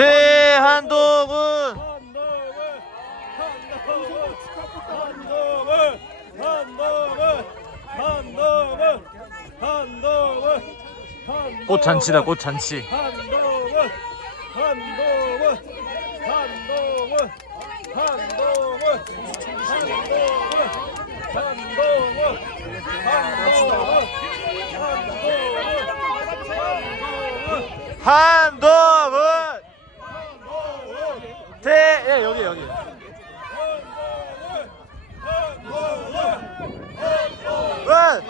대한독은 꽃잔치다 꽃잔치. 한동훈 한동훈 한동훈 한동훈 한동훈 한동훈 한동훈 여기 여기 은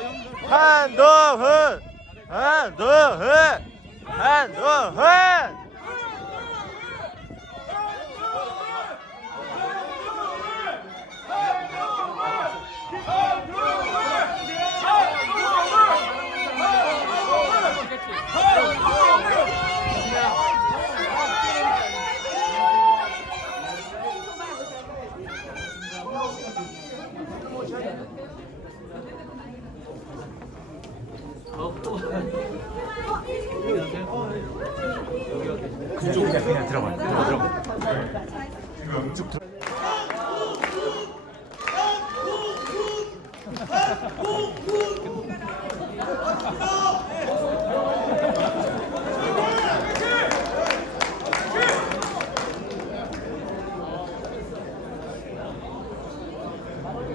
한독은 한독은 한독은 그쪽 그냥 그냥 들어가 들어가 쭉 들어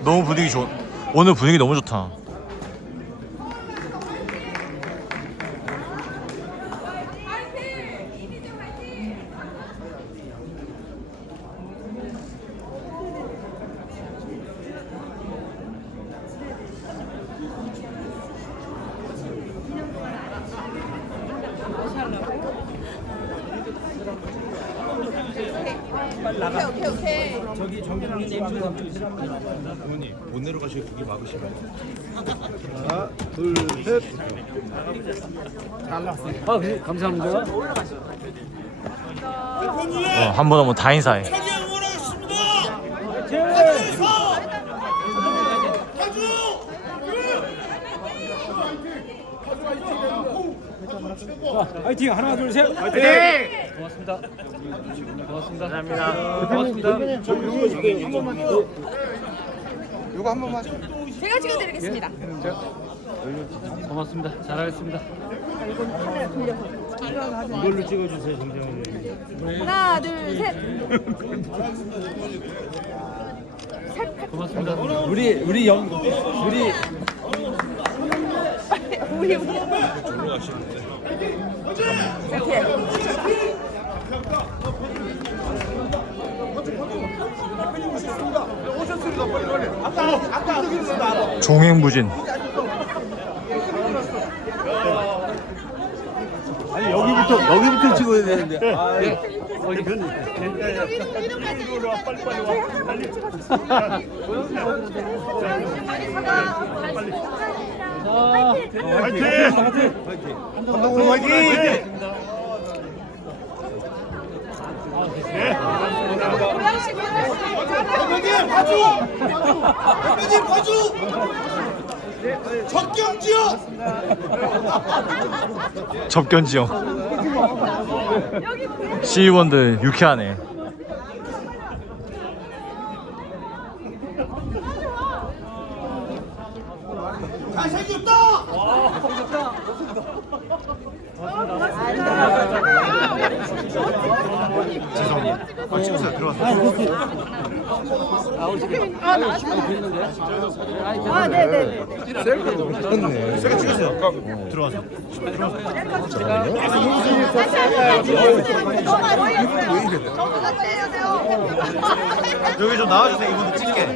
너무 분위기 좋 오늘 분위기 너무 좋다 오케이 오케이 오케이. 못 내려가시고 거기 막으시면. 어, 한번 하면 다 인사해. 화이팅! 하나 둘 셋. 화이팅! 고맙습니다 고맙습니다. 감사합니다 고맙습니다. 요거 한 번만 제가 찍어드리겠습니다. 고맙습니다. 잘하겠습니다. 이걸로 찍어주세요 정정은 하나 둘 셋. 고맙습니다. 우리 우리 영 우리 우리 우리. 이 종횡무진 아니 여기부터 여기부터 찍어야 되는데 아, 어디 그런 한동훈 화이팅 고양시 고양시. 대표님 봐줘! 대표님 봐줘! 적경지요 접견지형 시의원들 유쾌하네 잘생겼다 아, 찍으세요 들어가세요 아 네네네. 세게 찍으세요. 들어가세요. 너무 같이 해야 돼요. 여기 좀 나와주세요. 이분들 찍게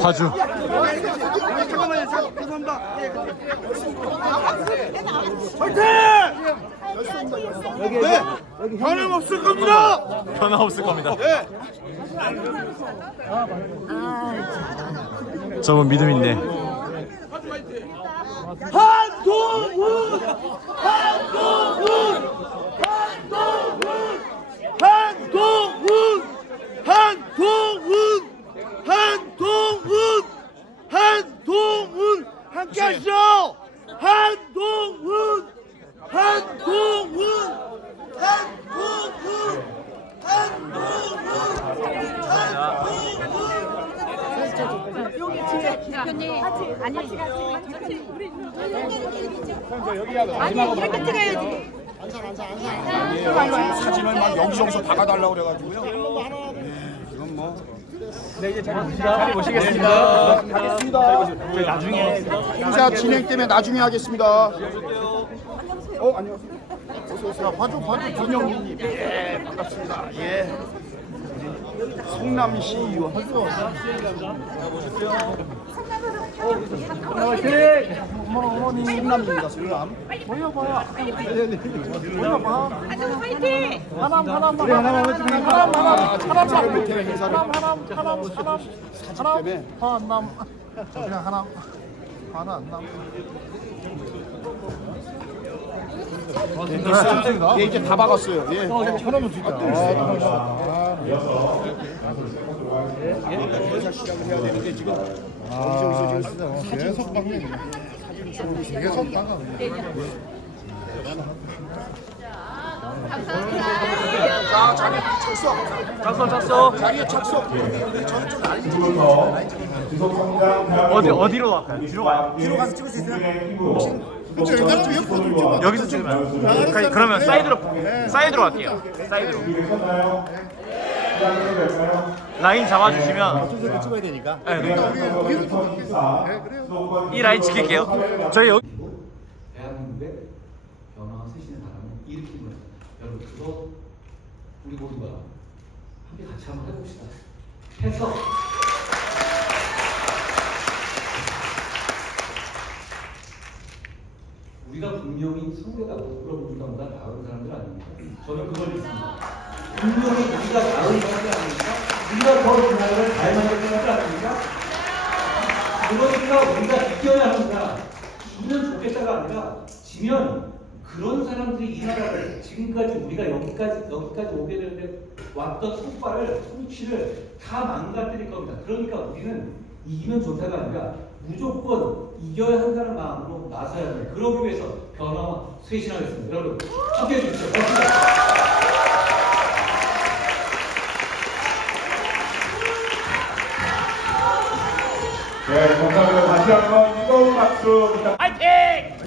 화주 잠깐만요 잠- 죄송합니다 예. 화이팅 변함 없을 겁니다. 변화 없을 겁니다. 예. 저분 믿음 있네. 한동훈! 한동훈! 한동훈! 한동훈! 한동훈! 함께 하시죠! 한동훈! 한동훈! 한동훈! 대표님 아니 같이 같이 아니 이렇게 찍어야지 사진을 막 여기저기서 박아달라고 그래가지고요. 이건 뭐. 자리 모시겠습니다. 저희 나중에 행사 진행 때문에 나중에 하겠습니다. 어, 안녕하세요. 어서 오세요. 봐줘, 봐줘. 김영민님. 예, 반갑습니다. 예. 성남시 의원. 어 머니 성남입니다. 성남. 보여봐요. 보여봐. 하정 화이팅 하남 하남 행사를 하남 하남 하남 하남 하남 때문에 하남 그냥 하남 하나 안 남. 예, 이제 다 박았어요. 예. 천원은 주자. 행사 시작을 해야 되는데 지금 계속 박네. 계속. 자, 자리 착석. 작성 작성. 자리에 착석. 어디 어디로 갈까요? 뒤로 가요. 뒤로 가서 찍을 수 있어요? 여기서 찍으면. 그- 그러면 사이드로 사이드로 갈게요. 사이드로. 라인 잡아주시면. 찍어야 되니까. 네, 이 라인 지킬게요. 저희 여기. 대한민국의 변화와 쇄신의 바람을 일으키는 여러분 그거 우리 모두가 함께 같이 한번 해봅시다. 해서 우리가 분명히 성대다고 그런 우리가 보다 다른 사람들 아닙니까? 저는 그걸 믿습니다. 분명히 우리가 다른 사람들 아닙니까? 우리가 더잘 만들 사람들 아닙니까? 그러니까 우리가 이겨야 합니다. 지면 좋겠다가 아니라 지면 그런 사람들이 이 나라를 지금까지 우리가 여기까지 여기까지 오게 되는데 왔던 성과를 성취를 다 망가뜨릴 겁니다. 그러니까 우리는 이기면 좋다가 아니라 무조건 이겨야 한다는 마음으로 나서야 합니다. 그러기 위해서 변화와 쇄신하겠습니다. 여러분 함께해 주십시오. 고맙습니다. 네, 감사합니다. 다시 한번 뜨거운 박수 부탁드립니다. 화이팅!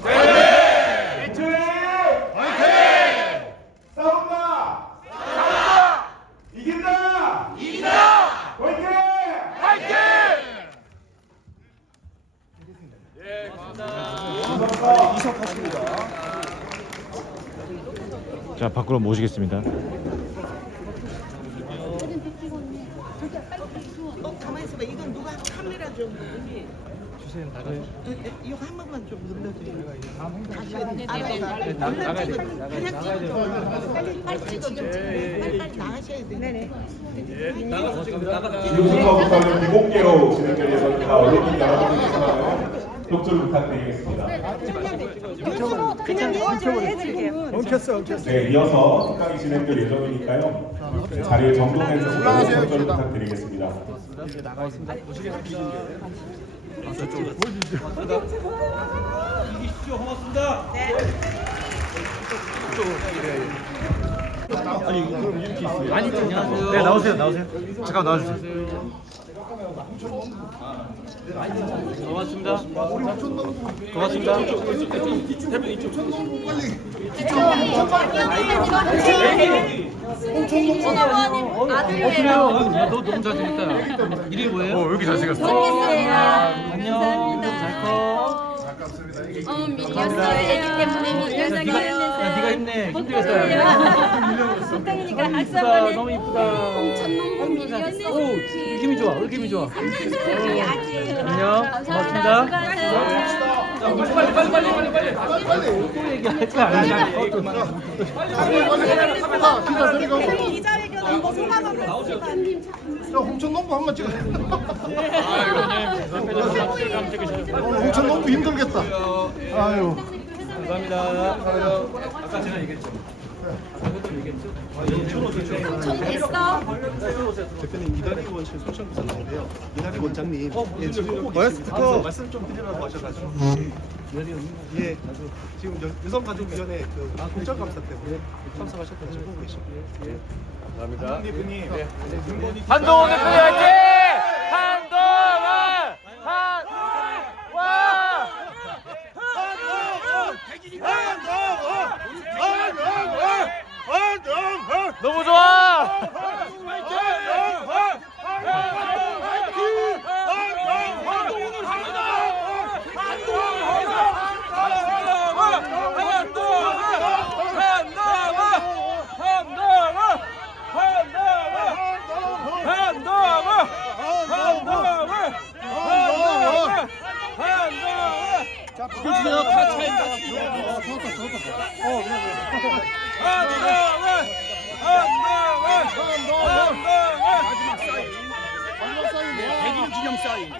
화이팅! 화이팅! 싸운다! 싸운다! 이긴다! 이긴다! 화이팅! 화이팅! 자 밖으로 모시겠습니다. 어, 가만히 있어봐. 이건 누가 카메라 좀 주세요. 이거 한 번만 좀 눌러줘요. 다시 아, 나가야 돼. 그냥 찍어줘. 빨리 빨리 찍어줘. 빨리 빨리 나가셔야 돼. 네네. 지금부터는 비공개로 진행될 예정입니다. 언론인 여러분께서 협조를 부탁드리겠습니다. 그냥 해드릴게요. 네, 이어서 특강이 진행될 예정이니까요. 자리에 정돈해서 협조를 부탁드리겠습니다. 이기십시오. 고맙습니다. 네 나오세요 나오세요. 잠깐 나와주세요. 고맙습니다. 고맙습니다. 아들이에요 야, 너 너무 잘생겼다. 이름이 뭐예요? 어 여기 잘생겼어. 안녕. 감사합니다. 어, 미니였어요. 애기 때문에 미니였어요. 야, 네가 힘내. 힘들겠어요. 성당이니까 이쁘다. 학사번에 너무 이쁘다. 엄청. 오, 느낌이 좋아. 느낌이 좋아. 안녕. 안녕. 고맙습니다. 수고하세요. 빨리 빨리 빨리 빨리 빨리 빨리 또 얘기할 거야 아니 아니 그만 자, 기자 저리 가고. 기자회견 뭐 소감 한번 해주세요. 저 홍천 농구 한번 찍어. 오늘 홍천 농구 힘들겠다. 아유. 감사합니다. 아까 제가 얘기했죠 전 됐어. 대표님 이다리 원실 소천부사인데요. 이다리 원장님 예, 지금 말씀 말씀 좀 드리라고 하셔가지고. 예 지금 여, 여성가족위원회 그 국정감사 때문에 참석하셨다고 보고 계십니다. 감사합니다. 대표님. 한동훈 대표 화이팅! 자, 주세요. 다 차이. 마지막 사인. 백일 기념 사인.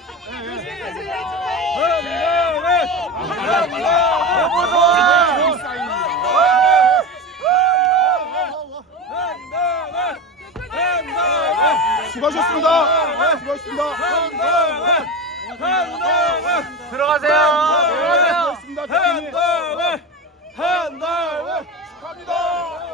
수고하셨습니다. 수고하셨습니다. 들어가세요. 들어가세요. 한동훈 한동훈 축하합니다. 감사합니다.